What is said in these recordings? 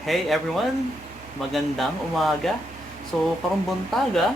Hey everyone! Magandang umaga! So, karong buntaga,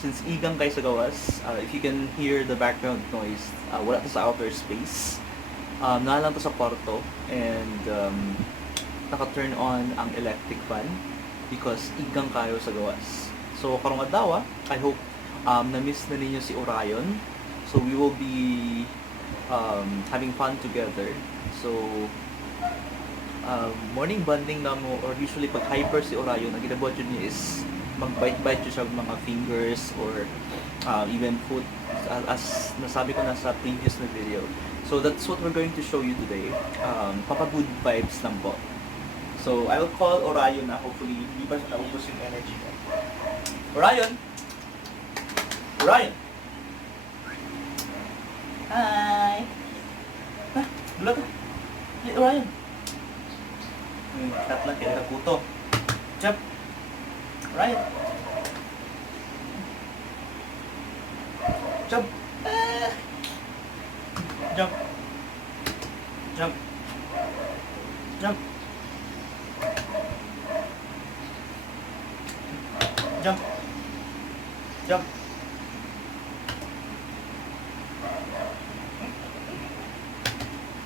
since igang kayo sa gawas, if you can hear the background noise, wala to sa outer space. Nalang to sa kwarto and naka-turn on ang electric fan because igang kayo sa gawas. So, karong adlaw, I hope na-miss na ninyo si Orion. So, we will be having fun together. So, morning bonding na mo, or usually pag hyper si Orion, ang ginagawa dyan niya is mag-bite-bite siya sa mga fingers or even foot, as nasabi ko na sa previous na video. So that's what we're going to show you today. Papa good vibes lang po. So I will call Orion na, hopefully hindi pa siya naubos yung energy niya. Orion! Orion! Hi! Dula ka! Hey, Orion! Cut lang, kaya nagputo. Jump! Right! Jump! Jump! Jump! Jump! Jump! Jump!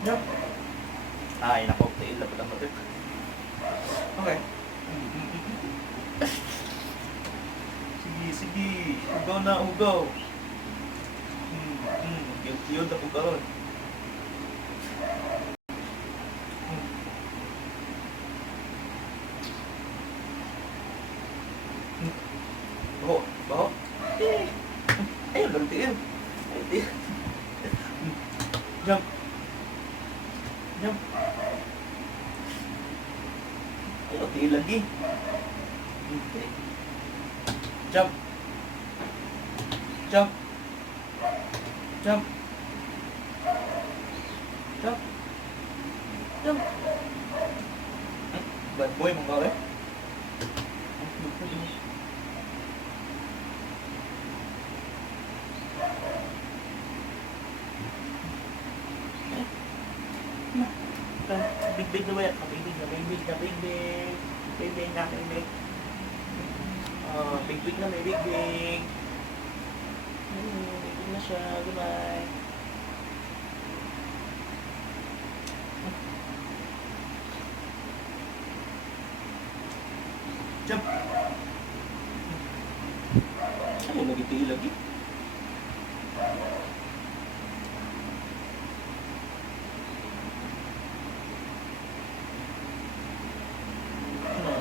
Jump! Ay, nako, tail na pala mother. Okay. Sige. Ugaw na, ugaw. Yun na kung karoon. Baho. Ayun, lantiin. Jump. Jump. Ayun, tiin lagi. Jump. Jump. Jump. Jump. Jump. Bad boy mong gawe. Big na ba yan? Big. Big na may big. Big na siya. Goodbye. Jump! Ay, nagitiil lagi.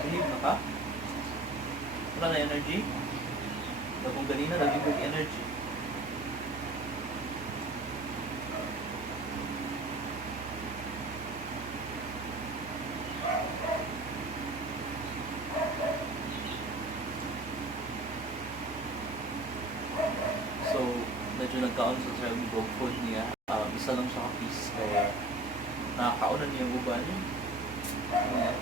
Behave na ka? Wala na energy? Kung ganina, lagi ko energy. So, medyo nagkaon sa yung dog food niya. Isa lang siya ka-piece, kaya nakakaunan niya yung uban. Ayan.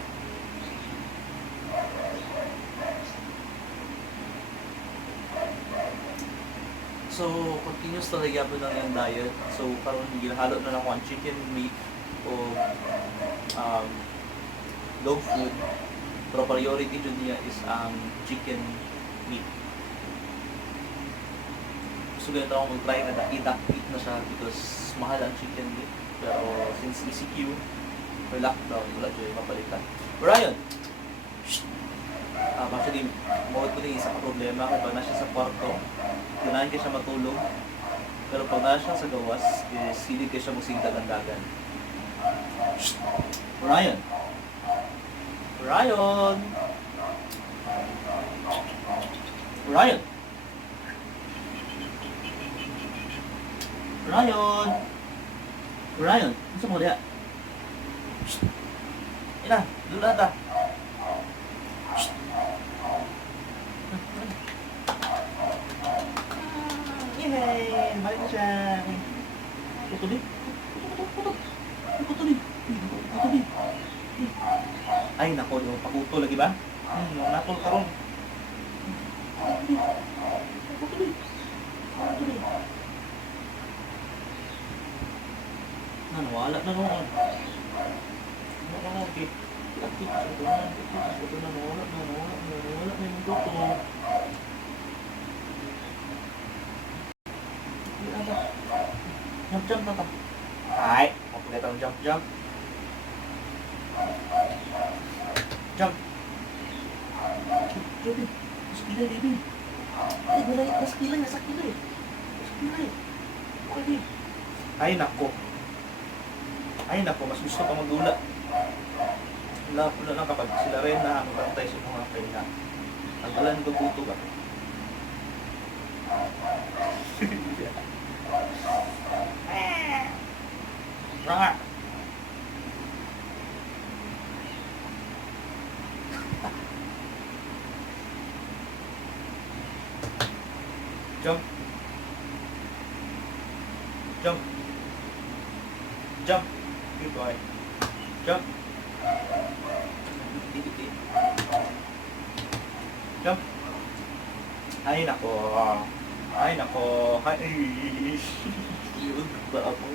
So, continuous talaga po lang yung diet. So, karon ginahalo na lang ko ang chicken meat o dog food. Pero priority dyan niya is ang chicken meat. Gusto ganito akong mag-try na i-duck meat na siya because mahal ang chicken meat. Pero since ECQ, or lockdown, wala dyan mapalitan. Orion! Actually, mawag ko din isa ka problema kapag na siya sa kwarto. Ganahan ka siya matulog. Pero pag na siya sa gawas, is hilig ka siya magsigdagandagan. Orion! Orion! Orion! Orion! Orion! Ano sa mo diya? Ina, doon na ta. Yay! Balik na siya. Puto din. Puto din. Ay, nako, yung pakuto lagi ba? Natol karon. Puto din. Wala na noon. Okay. Ito na, nawala na yung mundo ko. Jump na to. Ay, mapulit ang jump. Jump. Jump. Mas pilay, baby. Ay, mas pilay. Mas pilay. Okay. Ay, nako, mas gusto ko magdula. Wala lang kapag sila rin na magbantay sa mga kaya. Nagdalan ko puto ba? Ranga! Jump! Good boy. Jump! Jump! Ay nako! Yun ba ako?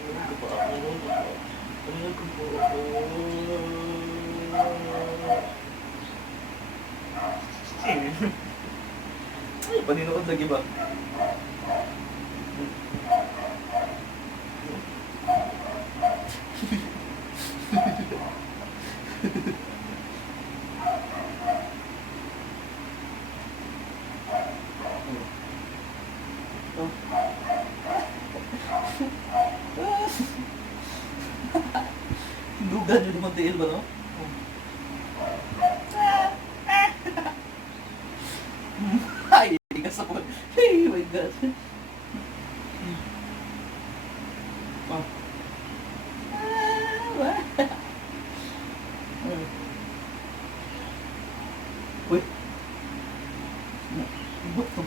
Ay, paninood lagi ba? Dugan yung mga tiil ba, no? Ay, kasapon. Hey, my God. Oh. Wait. Ibot to.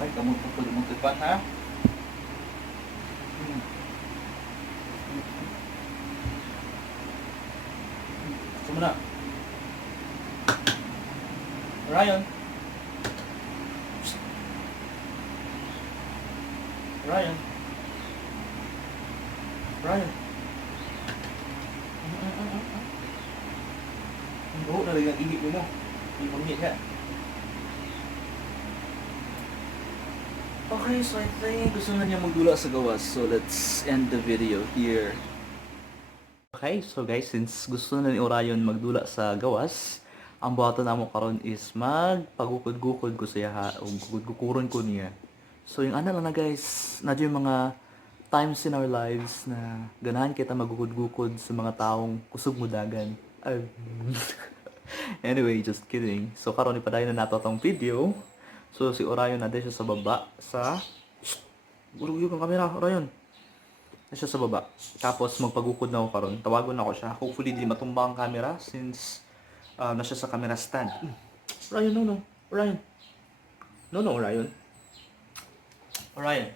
Ay, kamot po po lumang tipan, ha? Sumuna. Orion. Orion. Ang buhok na rin ang ihip mo. Hindi mangit ka. Okay, so I think gusto na niya magdula sa gawas. So let's end the video here. Okay, so guys, since gusto na ni Orion magdula sa gawas, ang buhaton namo karon is magpagukod-gukod ko siya ha, o gugud-gukuron ko niya. So yung ano lang na guys, na yung mga times in our lives na ganahan kita magugud-gukod sa mga taong kusog mudagan. Anyway, just kidding. So karon ipadayon na nato tong video. So si Orion na siya sa baba sa Urugyo ang camera, Orion. Na siya sa baba. Tapos magpagukod na ako karon. Tawagon na ako siya. Hopefully di matumba ang camera since na siya sa camera stand. Orion, no. Orion. No, Orion. Orion.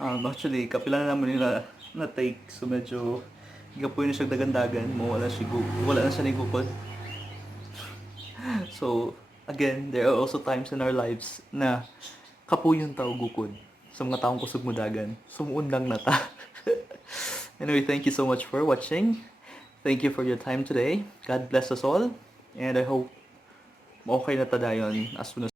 Actually, kapila na naman nila na take. So medyo gapoy na siya dagandagan. Wala na siya nigukod. So, again, there are also times in our lives na kapoy yung tao gukod sa mga taong kusog mudagan. Sumuon lang na ta. Anyway, thank you so much for watching. Thank you for your time today. God bless us all. And I hope okay na tadayon as soon as